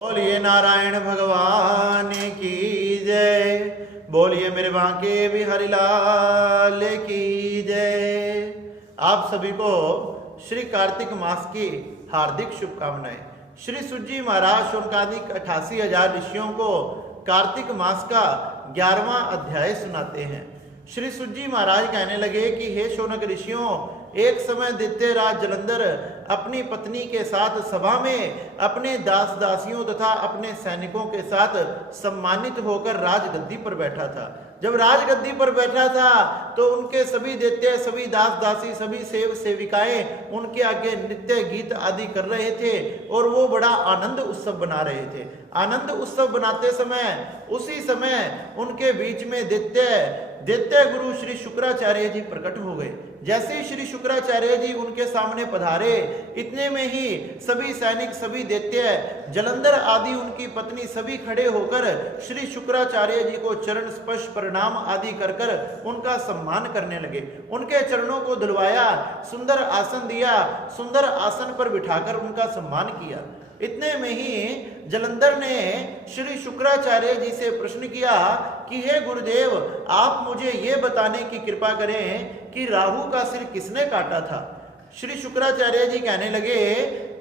बोलिए नारायण भगवान की जय। बोलिए मेरे बांके बिहारी लाल की जय। आप सभी को श्री कार्तिक मास की हार्दिक शुभकामनाएं। श्री सुजी महाराज शौनकादिक 88,000 ऋषियों को कार्तिक मास का 11वां अध्याय सुनाते हैं। श्री सुजी महाराज कहने लगे कि हे शौनक ऋषियों, एक समय दैत्य राज जलंधर अपनी पत्नी के साथ सभा में अपने दास दासियों तथा अपने सैनिकों के साथ सम्मानित होकर राजगद्दी पर बैठा था। जब राजगद्दी पर बैठा था तो उनके सभी दैत्य, सभी दास दासी, सभी सेव सेविकाएं उनके आगे नृत्य गीत आदि कर रहे थे और वो बड़ा आनंद उत्सव बना रहे थे। आनंद उत्सव बनाते समय उसी समय उनके बीच में दैत्य गुरु श्री शुक्राचार्य जी प्रकट हो गए। जैसे ही श्री शुक्राचार्य जी उनके सामने पधारे, इतने में ही सभी सैनिक, सभी दैत्य, जलंधर आदि उनकी पत्नी सभी खड़े होकर श्री शुक्राचार्य जी को चरण स्पर्श प्रणाम आदि कर कर उनका सम्मान करने लगे। उनके चरणों को धुलवाया, सुंदर आसन दिया, सुंदर आसन पर बिठाकर उनका सम्मान किया। इतने में ही जलंधर ने श्री शुक्राचार्य जी से प्रश्न किया कि हे गुरुदेव, आप मुझे ये बताने की कृपा करें कि राहु का सिर किसने काटा था। श्री शुक्राचार्य जी कहने लगे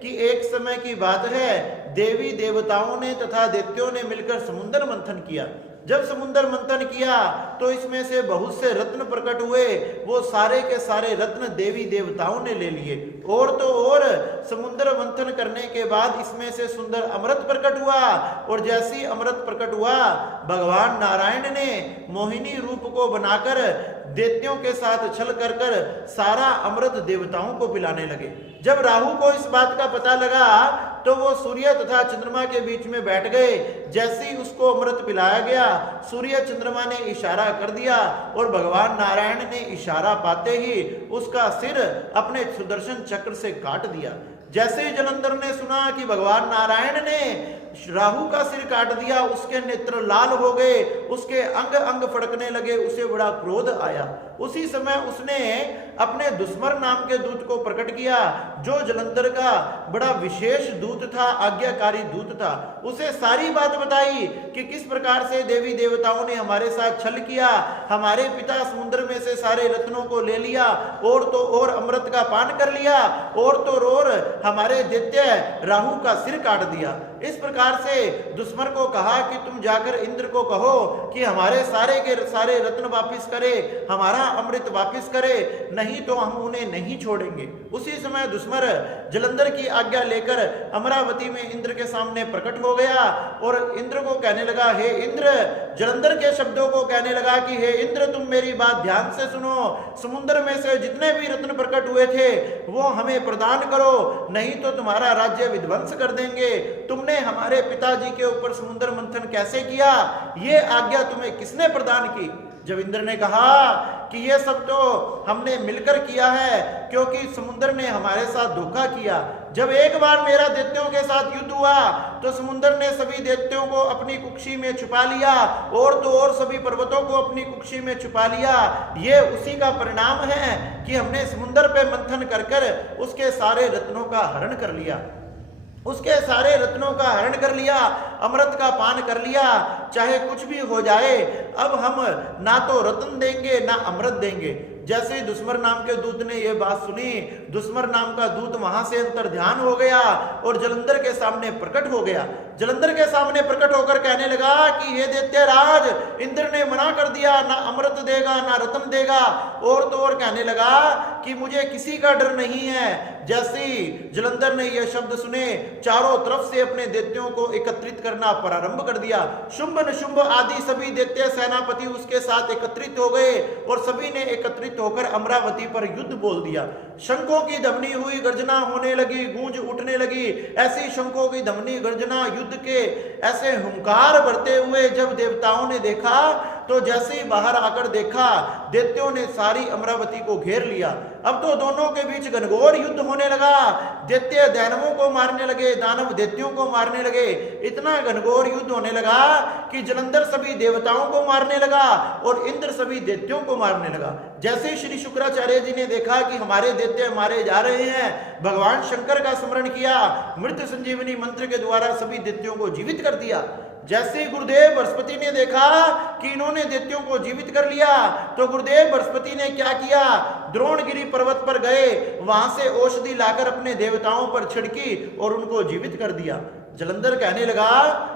कि एक समय की बात है, देवी देवताओं ने तथा दैत्यों ने मिलकर समुद्र मंथन किया। जब समुद्र मंथन किया तो इसमें से बहुत से रत्न प्रकट हुए। वो सारे के सारे रत्न देवी देवताओं ने ले लिए। और तो और समुद्र मंथन करने के बाद इसमें से सुंदर अमृत प्रकट हुआ और जैसी अमृत प्रकट हुआ, भगवान नारायण ने मोहिनी रूप को बनाकर दैत्यों के साथ छल कर सारा अमृत देवताओं को पिलाने लगे। जब राहु को इस बात का पता लगा तो वो सूर्य तथा चंद्रमा के बीच में बैठ गए। जैसे ही उसको अमृत पिलाया गया, सूर्य चंद्रमा ने इशारा कर दिया और भगवान नारायण ने इशारा पाते ही उसका सिर अपने सुदर्शन चक्र से काट दिया। जैसे ही जलंधर ने सुना कि भगवान नारायण ने राहु का सिर काट दिया, उसके नेत्र लाल हो गए, उसके अंग अंग फड़कने लगे, उसे बड़ा क्रोध आया। उसी समय उसने अपने दुस्मर नाम के दूत को प्रकट किया, जो जलंधर का बड़ा विशेष दूत था, आज्ञाकारी दूत था। उसे सारी बात बताई कि किस प्रकार से देवी देवताओं ने हमारे साथ छल किया, हमारे पिता समुद्र में से सारे रत्नों को ले लिया और तो और अमृत का पान कर लिया और तो और हमारे दैत्य राहु का सिर काट दिया। इस प्रकार से दुश्मन को कहा कि तुम जाकर इंद्र को कहो कि हमारे सारे के सारे रत्न वापिस करे, हमारा अमृत वापिस करे, नहीं तो हम उन्हें नहीं छोड़ेंगे। उसी समय दुश्मन जलंधर की आज्ञा लेकर अमरावती में इंद्र के सामने प्रकट हो गया और इंद्र को कहने लगा, हे इंद्र, जलंधर के शब्दों को कहने लगा कि हे इंद्र, तुम मेरी बात ध्यान से सुनो। समुद्र में से जितने भी रत्न प्रकट हुए थे वो हमें प्रदान करो, नहीं तो तुम्हारा राज्य विध्वंस कर देंगे। तुमने हमारे पिताजी के ऊपर समुद्र मंथन कैसे किया, ये आज्ञा तुम्हें किसने प्रदान की। जब इंद्र ने कहा कि ये सब तो हमने मिलकर किया है, क्योंकि समुद्र ने हमारे साथ धोखा किया। जब एक बार मेरा दैत्यों के साथ युद्ध हुआ तो समुद्र ने सभी दैत्यों को अपनी कुक्षी में छुपा लिया और तो और सभी पर्वतों को अपनी कुक्षी में छुपा लिया। ये उसी का परिणाम है कि हमने समुद्र पे मंथन कर उसके सारे रत्नों का हरण कर लिया, उसके सारे रत्नों का हरण कर लिया, अमृत का पान कर लिया। चाहे कुछ भी हो जाए, अब हम ना तो रत्न देंगे ना अमृत देंगे। जैसे ही दुश्मन नाम के दूत ने यह बात सुनी, दुश्मन नाम का दूत वहां से अंतर ध्यान हो गया और जलंधर के सामने प्रकट हो गया। जलंधर के सामने प्रकट होकर कहने लगा कि हे दैत्य राज, इंद्र ने मना कर दिया, ना अमृत देगा ना रत्न देगा। और तो और कहने लगा कि मुझे किसी का डर नहीं है। जैसे ही जलंधर ने यह शब्द सुने, चारों तरफ से अपने दैत्यों को एकत्रित करना प्रारंभ कर दिया। शुंभ निशुंभ आदि सभी दैत्य सेनापति उसके साथ एकत्रित हो गए और सभी ने एकत्रित होकर अमरावती पर युद्ध बोल दिया। शंखों की ध्वनि हुई, गर्जना होने लगी, गूंज उठने लगी। ऐसी शंखों की ध्वनि, गर्जना, युद्ध के ऐसे हुंकार भरते हुए जब देवताओं ने देखा तो जैसे ही बाहर आकर देखा, दैत्यों ने सारी अमरावती को घेर लिया। अब तो दोनों के बीच घनघोर युद्ध होने लगा। दैत्य दानवों को मारने लगे, दानव दैत्यों को मारने लगे। इतना घनघोर युद्ध होने लगा कि जलंधर सभी देवताओं को मारने लगा और इंद्र सभी दैत्यों को मारने लगा। जैसे श्री शुक्राचार्य जी ने देखा कि हमारे दैत्य मारे जा रहे हैं, भगवान शंकर का स्मरण किया, मृत संजीवनी मंत्र के द्वारा सभी दैत्यों को जीवित कर दिया। जैसे गुरुदेव बृहस्पति ने देखा कि इन्होंने दैत्यों को जीवित कर लिया, तो गुरुदेव बृहस्पति ने क्या किया, द्रोणगिरी पर्वत पर गए, वहां से औषधि लाकर अपने देवताओं पर छिड़की और उनको जीवित कर दिया। जलंधर कहने लगा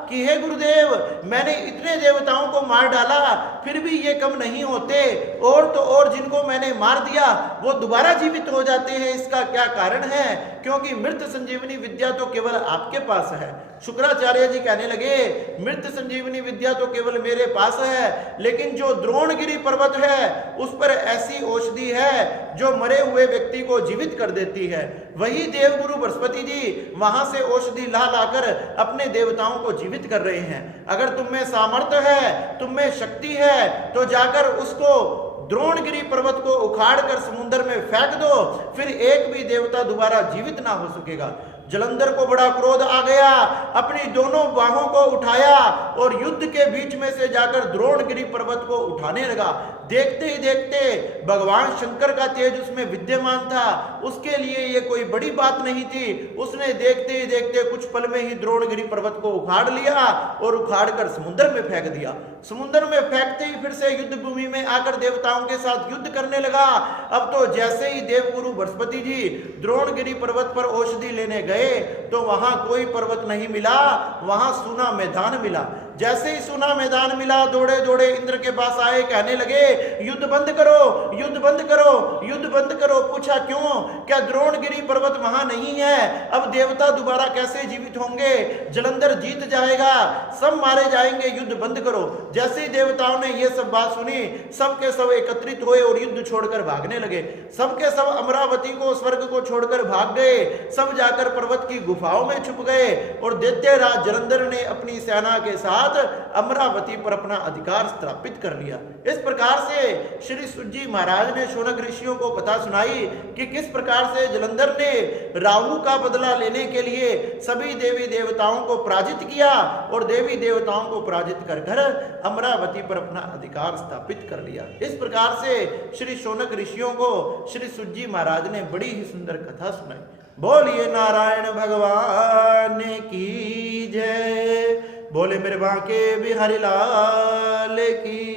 कि हे गुरुदेव, मैंने इतने देवताओं को मार डाला, फिर भी ये कम नहीं होते, और तो और जिनको मैंने मार दिया वो दोबारा जीवित हो जाते हैं, इसका क्या कारण है? क्योंकि मृत संजीवनी विद्या तो केवल आपके पास है। शुक्राचार्य जी कहने लगे, मृत संजीवनी विद्या तो केवल मेरे पास है, लेकिन जो द्रोणगिरी पर्वत है उस पर ऐसी औषधि है जो मरे हुए व्यक्ति को जीवित कर देती है। वही देवगुरु बृहस्पति जी वहां से औषधि ला लाकर अपने देवताओं को जीवित कर रहे हैं। अगर तुम में सामर्थ्य है, तुम में शक्ति है, तो जाकर उसको द्रोणगिरी पर्वत को उखाड़ कर समुद्र में फेंक दो, फिर एक भी देवता दोबारा जीवित ना हो सकेगा। जलंधर को बड़ा क्रोध आ गया, अपनी दोनों बाहों को उठाया और युद्ध के बीच में से जाकर द्रोणगिरी पर्वत को उठाने लगा। देखते ही देखते भगवान शंकर का तेज उसमें विद्यमान था, उसके लिए ये कोई बड़ी बात नहीं थी। उसने देखते ही देखते कुछ पल में ही द्रोणगिरी पर्वत को उखाड़ लिया और उखाड़ कर समुद्र में फेंक दिया। समुद्र में फेंकते ही फिर से युद्ध भूमि में आकर देवताओं के साथ युद्ध करने लगा। अब तो जैसे ही देवगुरु बृहस्पति जी द्रोणगिरी पर्वत पर औषधि लेने गए तो वहां कोई पर्वत नहीं मिला, वहां सूना मैदान मिला। जैसे ही सूना मैदान मिला, दौड़े दौड़े इंद्र के पास आए, कहने लगे युद्ध बंद करो, युद्ध बंद करो, युद्ध बंद करो। पूछा क्यों? क्या द्रोणगिरी पर्वत वहां नहीं है? अब देवता दोबारा कैसे जीवित होंगे? जलंधर जीत जाएगा, सब मारे जाएंगे, युद्ध बंद करो। जैसे ही देवताओं ने यह सब बात सुनी, सबके सब एकत्रित हुए और युद्ध छोड़कर भागने लगे। सबके सब अमरावती को, स्वर्ग को छोड़कर भाग गए। सब जाकर पर्वत की गुफाओं में छुप गए और दैत्यराज जलंधर ने अपनी सेना के साथ अमरावती पर अपना अधिकार स्थापित कर लिया। इस प्रकार से श्री सुजी महाराज ने शौनक ऋषियों को कथा सुनाई कि किस प्रकार से जलंधर ने राहु का बदला लेने के लिए सभी देवी देवताओं को पराजित किया और देवी देवताओं को पराजित कर कर अमरावती पर अपना अधिकार स्थापित कर लिया। इस प्रकार से श्री शौनक ऋषियों को श्री सुजी महाराज ने बड़ी ही सुंदर कथा सुनाई। बोलिए नारायण भगवान की जय, बोले मेरे बांके बिहारी लाल की